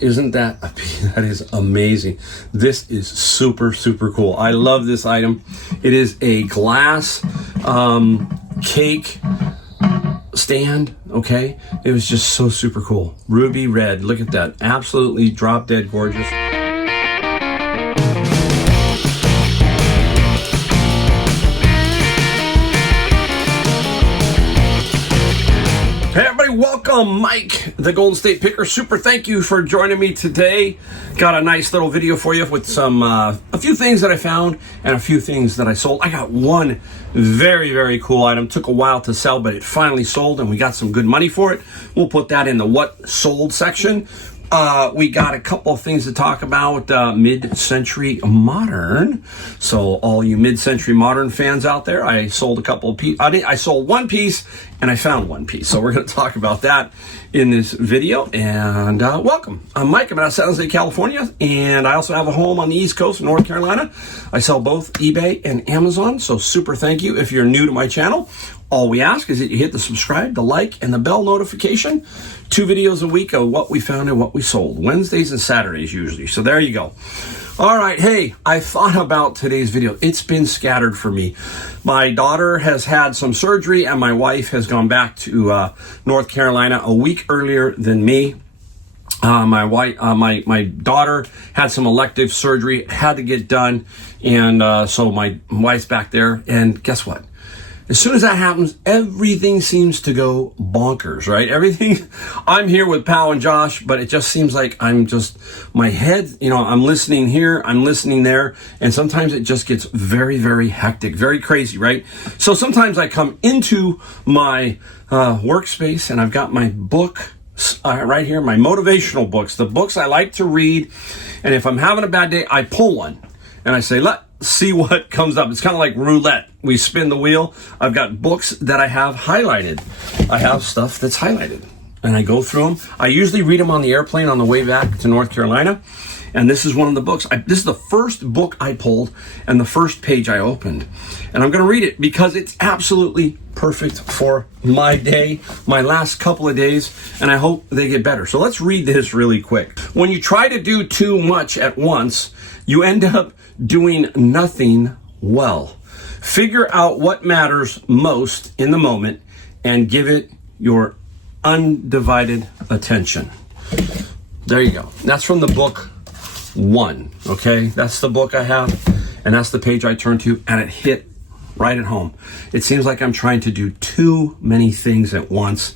Isn't that that is amazing? This is super, super cool. I love this item. It is a glass cake stand, okay? It was just so super cool. Ruby red, look at that. Absolutely drop dead gorgeous. Hey everybody, welcome. Mike, the Golden State Picker. Super thank you for joining me today. Got a nice little video for you with some a few things that I found and a few things that I sold. I got one very, very cool item. Took a while to sell, but it finally sold and we got some good money for it. We'll put that in the what sold section. We got a couple of things to talk about mid-century modern. So all you mid-century modern fans out there, I sold a couple of pieces. I sold one piece and I found one piece. So we're going to talk about that in this video. And welcome. I'm Mike. I'm out of San Jose, California. And I also have a home on the East Coast of North Carolina. I sell both eBay and Amazon. So super thank you if you're new to my channel. All we ask is that you hit the subscribe, the like, and the bell notification. 2 videos a week of what we found and what we sold. Wednesdays and Saturdays usually. So there you go. All right. Hey, I thought about today's video. It's been scattered for me. My daughter has had some surgery and my wife has gone back to North Carolina a week earlier than me. My daughter had some elective surgery, had to get done. And so my wife's back there. And guess what? As soon as that happens, everything seems to go bonkers, right? Everything, I'm here with Pal and Josh, but it just seems like my head, I'm listening here, I'm listening there, and sometimes it just gets very, very hectic, very crazy, right? So sometimes I come into my workspace and I've got my book right here, my motivational books, the books I like to read, and if I'm having a bad day, I pull one and I say, let's see what comes up. It's kind of like roulette. We spin the wheel. I've got books that I have highlighted. I have stuff that's highlighted and I go through them. I usually read them on the airplane on the way back to North Carolina. And this is one of the books. This is the first book I pulled and the first page I opened. And I'm going to read it because it's absolutely perfect for my day, my last couple of days, and I hope they get better. So let's read this really quick. When you try to do too much at once, you end up doing nothing well. Figure out what matters most in the moment and give it your undivided attention. There you go. That's from the book 1. Okay, that's the book I have, and that's the page I turned to, and it hit right at home. It seems like I'm trying to do too many things at once,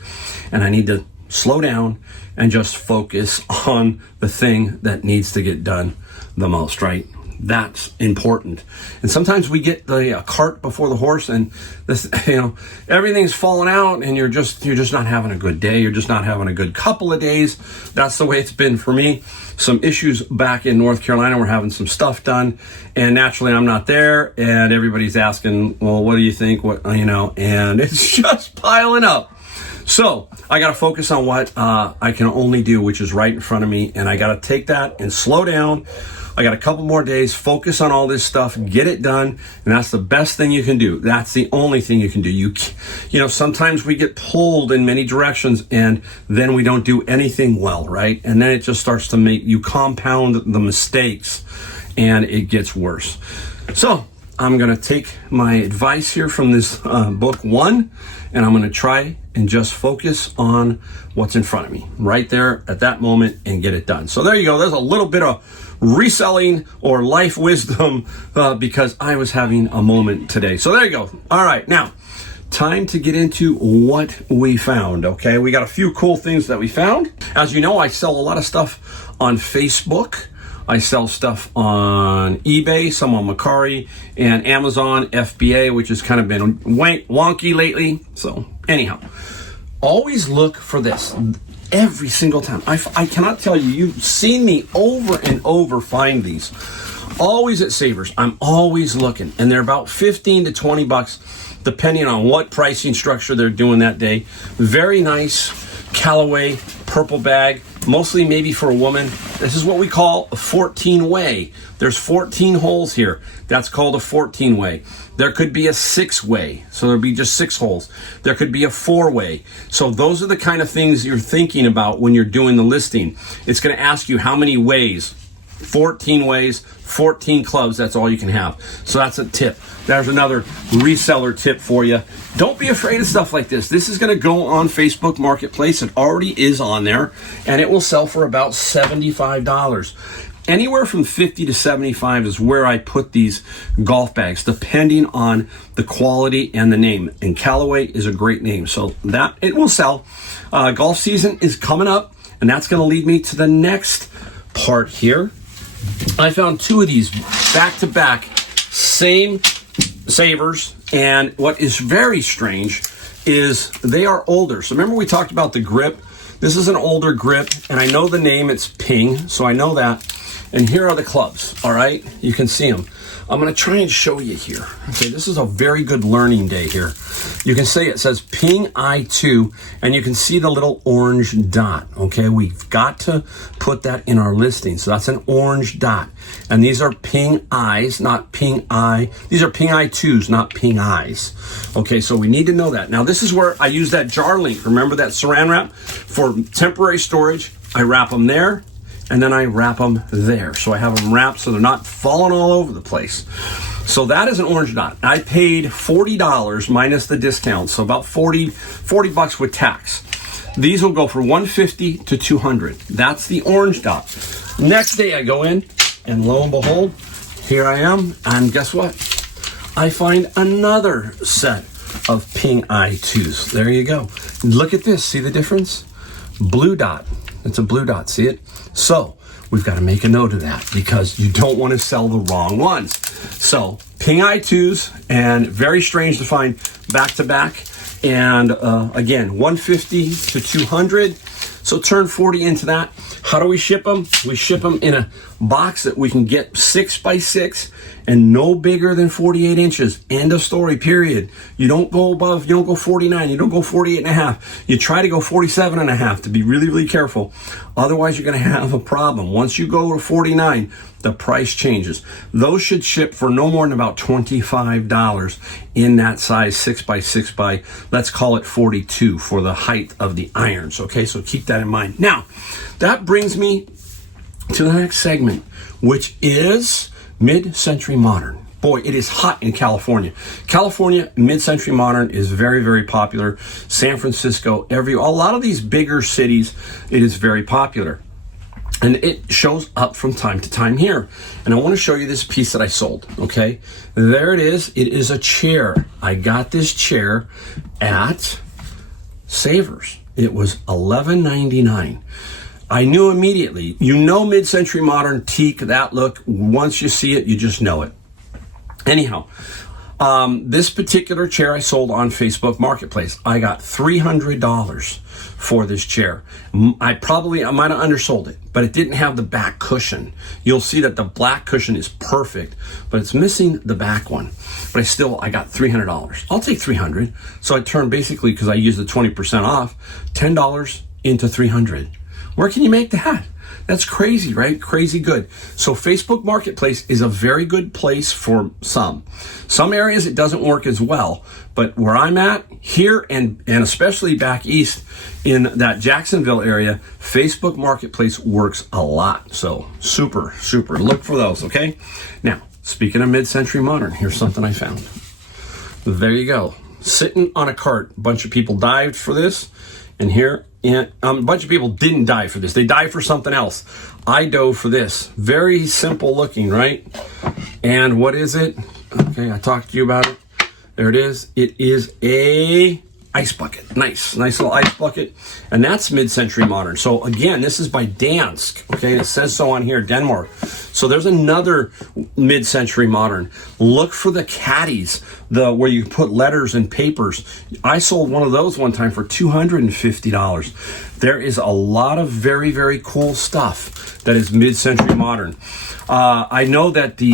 and I need to slow down and just focus on the thing that needs to get done the most, right? That's important. And sometimes we get the cart before the horse, and this, everything's falling out, and you're just not having a good day. You're just not having a good couple of days. That's the way it's been for me. Some issues back in North Carolina. We're having some stuff done, and naturally I'm not there, and everybody's asking, well, what do you think? And it's just piling up. So I got to focus on what I can only do, which is right in front of me, and I got to take that and slow down. I got a couple more days, focus on all this stuff, get it done, and that's the best thing you can do. That's the only thing you can do. Sometimes we get pulled in many directions and then we don't do anything well, right? And then it just starts to make you compound the mistakes and it gets worse. So I'm going to take my advice here from this book 1, and I'm going to try and just focus on what's in front of me right there at that moment and get it done. So there you go. There's a little bit of reselling or life wisdom because I was having a moment today. So there you go. All right. Now, time to get into what we found. Okay. We got a few cool things that we found. As you know, I sell a lot of stuff on Facebook. I sell stuff on eBay, some on Mercari, and Amazon FBA, which has kind of been wonky lately. So anyhow, always look for this. Every single time. I cannot tell you, you've seen me over and over find these. Always at Savers. I'm always looking. And they're about 15 to 20 bucks, depending on what pricing structure they're doing that day. Very nice Callaway purple bag. mostly maybe for a woman. This is what we call a 14-way. There's 14 holes here. That's called a 14-way. There could be a 6-way, so there'd be just 6 holes. There could be a 4-way. So those are the kind of things you're thinking about when you're doing the listing. It's going to ask you how many ways. 14 ways, 14 clubs, that's all you can have. So that's a tip. There's another reseller tip for you. Don't be afraid of stuff like this. This is going to go on Facebook Marketplace. It already is on there, and it will sell for about $75. Anywhere from $50 to $75 is where I put these golf bags, depending on the quality and the name. And Callaway is a great name, so that it will sell. Golf season is coming up, and that's going to lead me to the next part here. I found 2 of these back to back, same savers, and what is very strange is they are older. So remember we talked about the grip? This is an older grip, and I know the name, it's Ping, so I know that. And here are the clubs, all right? You can see them. I'm going to try and show you here. Okay, this is a very good learning day here. You can see it says Ping I2, and you can see the little orange dot. Okay, we've got to put that in our listing. So that's an orange dot. And these are Ping I's, not Ping I. These are Ping I2s, not Ping I's. Okay, so we need to know that. Now, this is where I use that jar link. Remember that saran wrap? For temporary storage, I wrap them there, and then I wrap them there. So I have them wrapped so they're not falling all over the place. So that is an orange dot. I paid $40 minus the discount, so about 40 bucks with tax. These will go for $150 to $200. That's the orange dot. Next day I go in, and lo and behold, here I am, and guess what? I find another set of Ping I2s. There you go. Look at this. See the difference? Blue dot. It's a blue dot. See it? So we've got to make a note of that because you don't want to sell the wrong ones. So Ping I2s, and very strange to find back to back. And again, 150 to 200. So turn 40 into that. How do we ship them? We ship them in a box that we can get 6x6 and no bigger than 48 inches. End of story, period. You don't go above, you don't go 49, you don't go 48 and a half. You try to go 47 and a half to be really, really careful. Otherwise, you're going to have a problem. Once you go to 49, the price changes. Those should ship for no more than about $25 in that size 6x6 by, let's call it 42 for the height of the irons. Okay, so keep that in mind. Now, that brings me to the next segment, which is mid-century modern. Boy, it is hot in California. California, mid-century modern is very, very popular. San Francisco, a lot of these bigger cities, it is very popular. And it shows up from time to time here. And I want to show you this piece that I sold, okay? There it is. It is a chair. I got this chair at Savers. It was $11.99. I knew immediately. You know mid-century modern, teak, that look. Once you see it, you just know it. Anyhow, this particular chair I sold on Facebook Marketplace. I got $300 for this chair. I might have undersold it, but it didn't have the back cushion. You'll see that the black cushion is perfect, but it's missing the back one. But I got $300. I'll take $300. So I turned basically, because I used the 20% off, $10 into $300. Where can you make that? That's crazy, right? Crazy good. So Facebook Marketplace is a very good place for some. Some areas it doesn't work as well, but where I'm at here and especially back east in that Jacksonville area, Facebook Marketplace works a lot. So super, super. Look for those, okay? Now, speaking of mid-century modern, here's something I found. There you go. Sitting on a cart. A bunch of people dived for this, and here and a bunch of people didn't dive for this. They dived for something else. I dove for this. Very simple looking, right? And what is it? Okay, I talked to you about it. There it is. It is a ice bucket. Nice little ice bucket. And that's mid-century modern. So again, this is by Dansk. Okay, and it says so on here, Denmark. So there's another mid-century modern. Look for the caddies, where you put letters and papers. I sold one of those one time for $250. there is a lot of very, very cool stuff that is mid-century modern. I know that the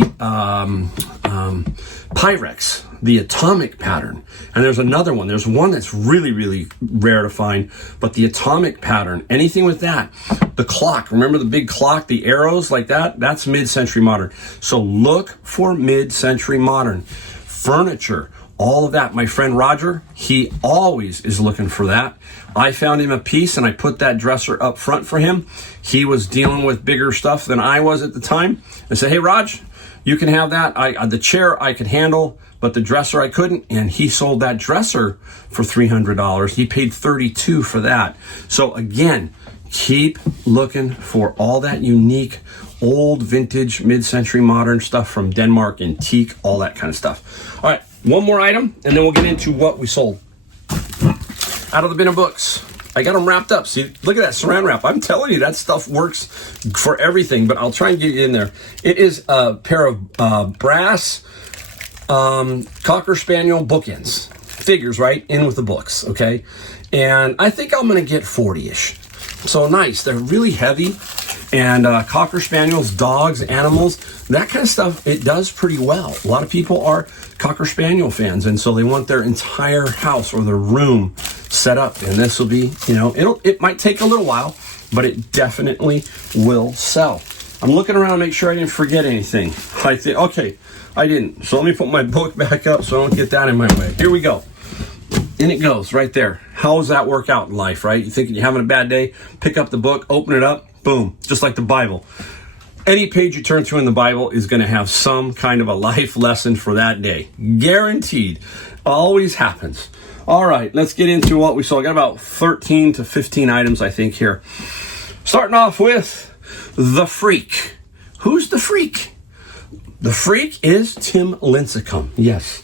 Pyrex, the atomic pattern, and there's another one. There's one that's really, really rare to find, but the atomic pattern, anything with that, the clock, remember the big clock, the arrows like that, that's mid-century modern. So look for mid-century modern. Furniture, all of that. My friend Roger, he always is looking for that. I found him a piece and I put that dresser up front for him. He was dealing with bigger stuff than I was at the time. I said, hey, Raj, you can have that. The chair I could handle, but the dresser I couldn't. And he sold that dresser for $300. He paid $32 for that. So again, keep looking for all that unique, old, vintage, mid-century modern stuff from Denmark, antique, all that kind of stuff. All right, one more item, and then we'll get into what we sold. Out of the bin of books. I got them wrapped up. See, look at that saran wrap. I'm telling you, that stuff works for everything, but I'll try and get it in there. It is a pair of brass Cocker Spaniel bookends. Figures, right? In with the books, okay? And I think I'm going to get 40-ish. So nice. They're really heavy. And Cocker Spaniels, dogs, animals, that kind of stuff, it does pretty well. A lot of people are Cocker Spaniel fans, and so they want their entire house or their room set up. And this will be, it might take a little while, but it definitely will sell. I'm looking around to make sure I didn't forget anything. I think, okay, I didn't. So let me put my book back up so I don't get that in my way. Here we go. And it goes right there. How does that work out in life, right? You think you're having a bad day, pick up the book, open it up, boom, just like the Bible. Any page you turn to in the Bible is going to have some kind of a life lesson for that day. Guaranteed. Always happens. All right, let's get into what we saw. I got about 13 to 15 items, I think, here. Starting off with the Freak. Who's the Freak? The Freak is Tim Lincecum. Yes.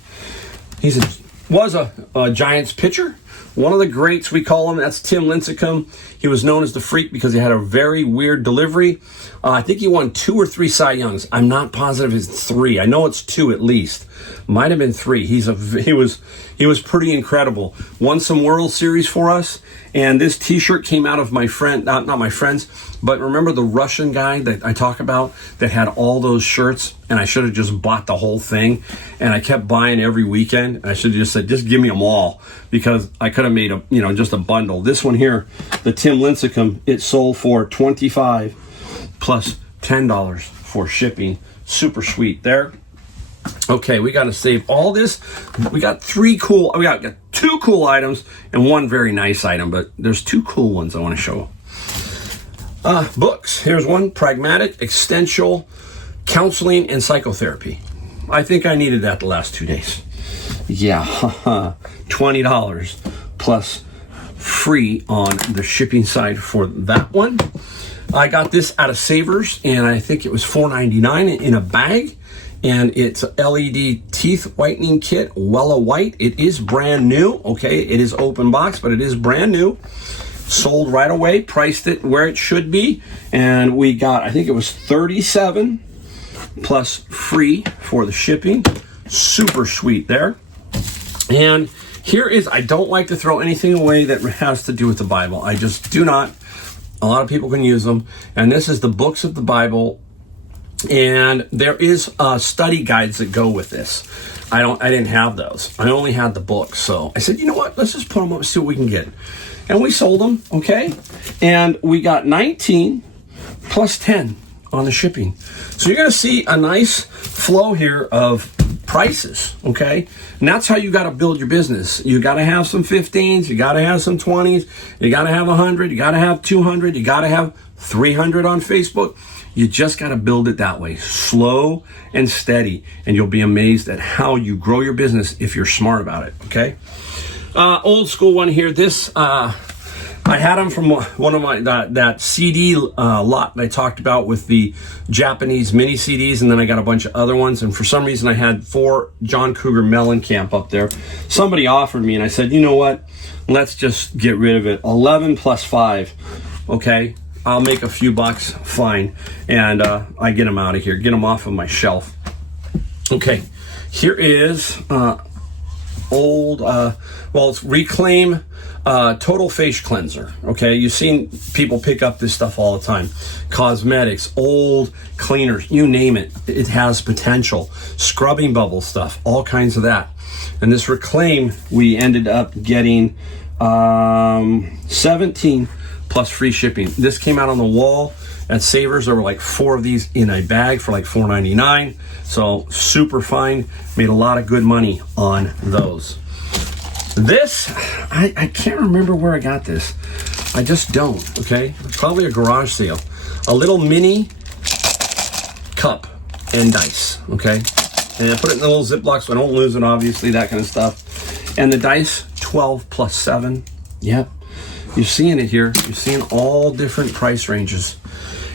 Was a Giants pitcher. One of the greats, we call him. That's Tim Lincecum. He was known as the Freak because he had a very weird delivery. I think he won 2 or 3 Cy Youngs. I'm not positive it's 3. I know it's 2 at least. Might have been 3. He was pretty incredible. Won some World Series for us. And this T-shirt came out of my friend, not my friends, but remember the Russian guy that I talk about that had all those shirts, and I should have just bought the whole thing, and I kept buying every weekend. I should have just said, just give me them all, because I could have made just a bundle. This one here, the Tim Lincecum, it sold for $25 plus $10 for shipping. Super sweet there. Okay, we got to save all this. We got 2 cool items and 1 very nice item, but there's 2 cool ones I want to show. Books. Here's one, Pragmatic Existential Counseling and Psychotherapy. I think I needed that the last 2 days. Yeah, $20 plus free on the shipping side for that one. I got this out of Savers, and I think it was $4.99 in a bag. And it's LED teeth whitening kit, Wella White. It is brand new, okay? It is open box, but it is brand new. Sold right away, priced it where it should be. And we got, I think it was $37 plus free for the shipping. Super sweet there. And here is, I don't like to throw anything away that has to do with the Bible. I just do not. A lot of people can use them. And this is the books of the Bible. And there is study guides that go with this. I didn't have those. I only had the books. So I said, you know what? Let's just put them up and see what we can get. And we sold them, okay? And we got 19 plus 10 on the shipping. So you're going to see a nice flow here of prices, okay? And that's how you got to build your business. You got to have some 15s. You got to have some 20s. You got to have 100. You got to have 200. You got to have 300 on Facebook. You just got to build it that way, slow and steady, and you'll be amazed at how you grow your business if you're smart about it, okay? Old school one here. This, I had them from one of my, that CD lot that I talked about with the Japanese mini CDs, and then I got a bunch of other ones, and for some reason I had 4 John Cougar Mellencamp up there. Somebody offered me, and I said, you know what? Let's just get rid of it. 11 plus 5, okay? I'll make a few bucks, fine. And I get them out of here, get them off of my shelf. Okay, here is old, well, it's Reclaim Total Face Cleanser. Okay, you've seen people pick up this stuff all the time. Cosmetics, old cleaners, you name it. It has potential. Scrubbing bubble stuff, all kinds of that. And this Reclaim, we ended up getting 17 plus free shipping. This came out on the wall at Savers. There were like 4 of these in a bag for like $4.99. So super fine. Made a lot of good money on those. This, I can't remember where I got this. I just don't, okay? Probably a garage sale. A little mini cup and dice, okay? And I put it in a little Ziploc so I don't lose it, obviously, that kind of stuff. And the dice, 12 plus 7. Yep. You're seeing it here. You're seeing all different price ranges.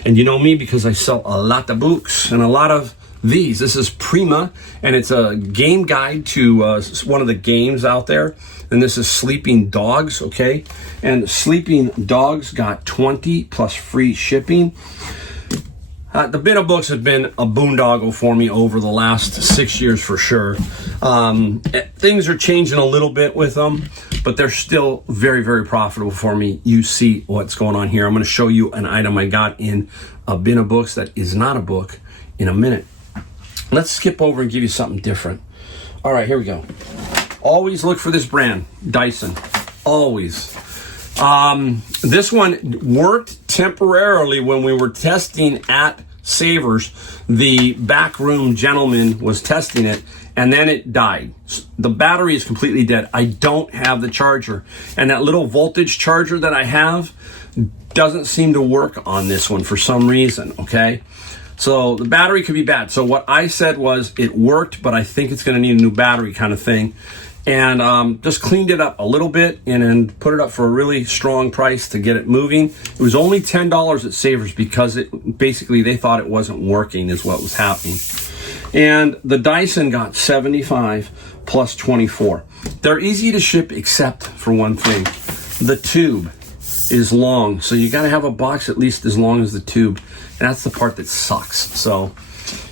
And you know me because I sell a lot of books and a lot of these. This is Prima, and it's a game guide to one of the games out there. And this is Sleeping Dogs, okay? And Sleeping Dogs got 20 plus free shipping. The bin of books have been a boondoggle for me over the last 6 years for sure. Things are changing a little bit with them, but they're still very, very profitable for me. You see what's going on here. I'm going to show you an item I got in a bin of books that is not a book in a minute. Let's skip over and give you something different. All right, here we go. Always look for this brand, Dyson. Always. This one worked temporarily when we were testing at Savers. The backroom gentleman was testing it, and then it died. The battery is completely dead. I don't have the charger. And that little voltage charger that I have doesn't seem to work on this one for some reason, okay? So the battery could be bad. So what I said was it worked, but I think it's going to need a new battery kind of thing. And just cleaned it up a little bit and then put it up for a really strong price to get it moving. It was only $10 at Savers because it basically they thought it wasn't working is what was happening. And the Dyson got 75 plus 24. They're easy to ship except for one thing. The tube is long, so you got to have a box at least as long as the tube. And that's the part that sucks. So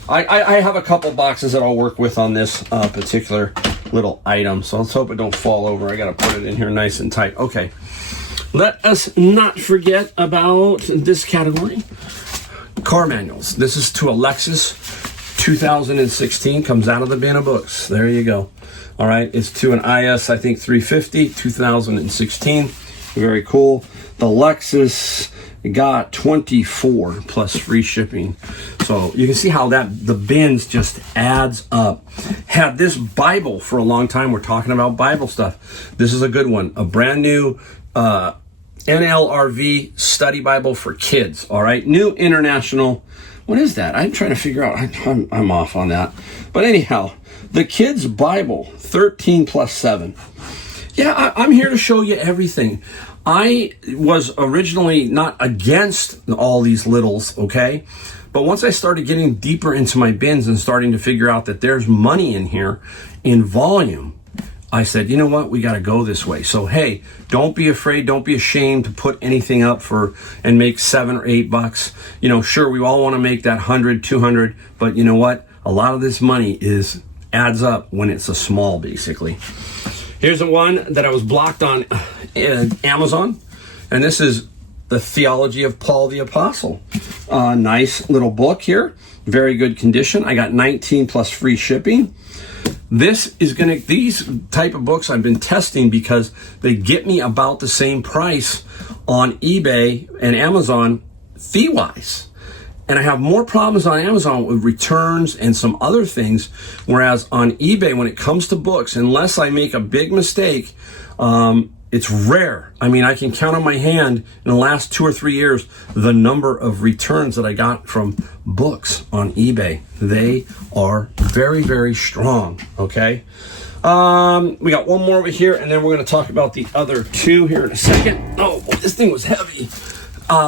I have a couple boxes that I'll work with on this particular little item. So let's hope it don't fall over. I got to put it in here nice and tight. Okay. Let us not forget about this category. Car manuals. This is to a Lexus 2016. Comes out of the bin of books. There you go. All right. It's to an IS, I think, 350, 2016. Very cool. The Lexus got 24 plus free shipping. So you can see how that the bins just adds up. Had this Bible for a long time. We're talking about Bible stuff. This is a good one. A brand new NLRV study Bible for kids. All right. New international. What is that? I'm trying to figure out. I'm off on that. But anyhow, the kids Bible 13 plus 7. Yeah, I'm here to show you everything. I was originally not against all these littles, okay? But once I started getting deeper into my bins and starting to figure out that there's money in here in volume, I said, you know what? We got to go this way. So, hey, don't be afraid. Don't be ashamed to put anything up for and make $7 or $8. You know, sure, we all want to make that 100, 200, but you know what? A lot of this money adds up when it's a small, basically. Here's the one that I was blocked on Amazon, and this is The Theology of Paul the Apostle. Nice little book here, very good condition. I got 19 plus free shipping. These type of books I've been testing because they get me about the same price on eBay and Amazon fee-wise. And I have more problems on Amazon with returns and some other things. Whereas on eBay, when it comes to books, unless I make a big mistake, it's rare. I mean, I can count on my hand in the last 2 or 3 years the number of returns that I got from books on eBay. They are very, very strong, okay? We got one more over here, and then we're going to talk about the other two here in a second. Oh, boy, this thing was heavy.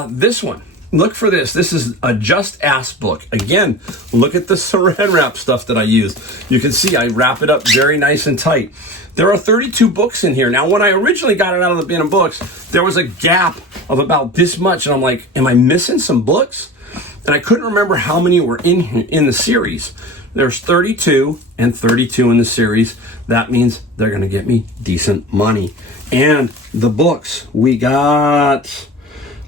This one. Look for this. This is a Just Ask book. Again, look at the saran wrap stuff that I use. You can see I wrap it up very nice and tight. There are 32 books in here. Now, when I originally got it out of the bin of books, there was a gap of about this much. And I'm like, am I missing some books? And I couldn't remember how many were in the series. There's 32 and 32 in the series. That means they're going to get me decent money. And the books, we got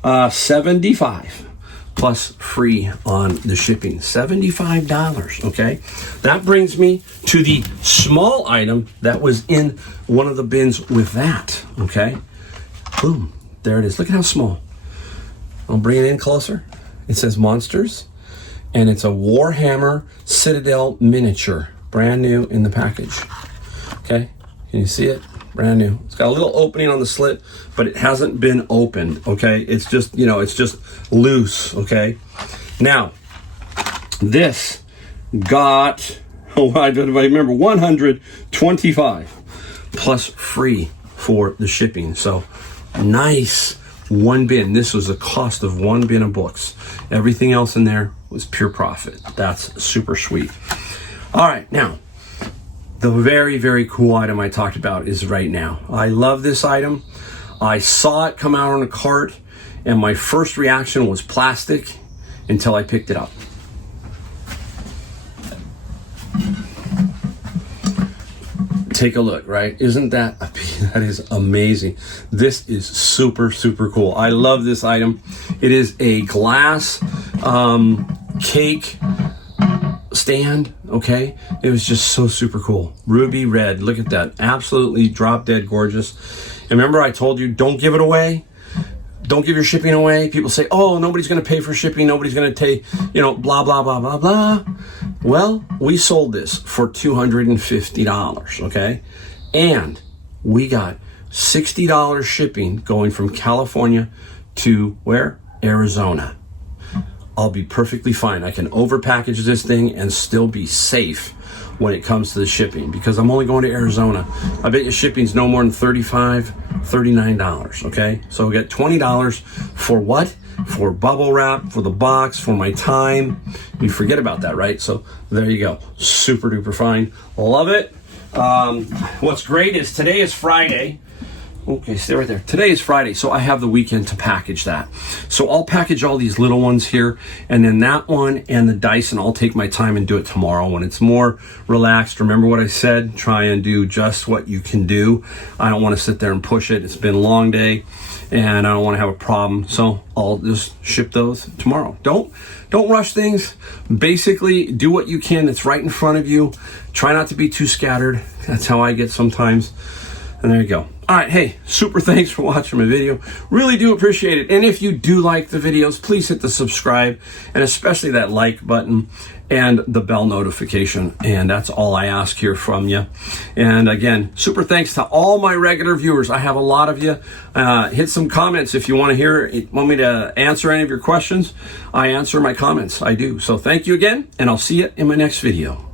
75 plus free on the shipping. $75, okay? That brings me to the small item that was in one of the bins with that, okay? Boom, there it is. Look at how small. I'll bring it in closer. It says Monsters, and it's a Warhammer Citadel miniature, brand new in the package. Okay, can you see it? Brand new. It's got a little opening on the slit, but it hasn't been opened. Okay, it's just, you know, it's just loose. Okay, now this got, I remember, 125 plus free for the shipping. So nice. One bin. This was the cost of one bin of books. Everything else in there was pure profit. That's super sweet. All right, now the very, very cool item I talked about is right now. I love this item. I saw it come out on a cart, and my first reaction was plastic until I picked it up. Take a look, right? Isn't that is amazing? This is super, super cool. I love this item. It is a glass cake stand, okay? It was just so super cool. Ruby red, look at that. Absolutely drop dead gorgeous. And remember I told you, don't give it away. Don't give your shipping away. People say, oh, nobody's going to pay for shipping. Nobody's going to take, you know, blah, blah, blah, blah, blah. Well, we sold this for $250, okay? And we got $60 shipping going from California to where? Arizona. I'll be perfectly fine. I can overpackage this thing and still be safe when it comes to the shipping, because I'm only going to Arizona. I bet your shipping's no more than $35, $39, okay? So we get $20 for what? For bubble wrap, for the box, for my time. You forget about that, right? So there you go. Super duper fine. Love it. What's great is today is Friday. Okay, stay right there. Today is Friday, so I have the weekend to package that. So I'll package all these little ones here, and then that one and the Dyson, I'll take my time and do it tomorrow when it's more relaxed. Remember what I said? Try and do just what you can do. I don't want to sit there and push it. It's been a long day, and I don't want to have a problem. So I'll just ship those tomorrow. Don't rush things. Basically, do what you can that's right in front of you. Try not to be too scattered. That's how I get sometimes. And there you go. All right, hey, super thanks for watching my video. Really do appreciate it. And if you do like the videos, please hit the subscribe, and especially that like button and the bell notification. And that's all I ask here from you. And again, super thanks to all my regular viewers. I have a lot of you. Hit some comments if you want me to answer any of your questions. I answer my comments. I do. So thank you again, and I'll see you in my next video.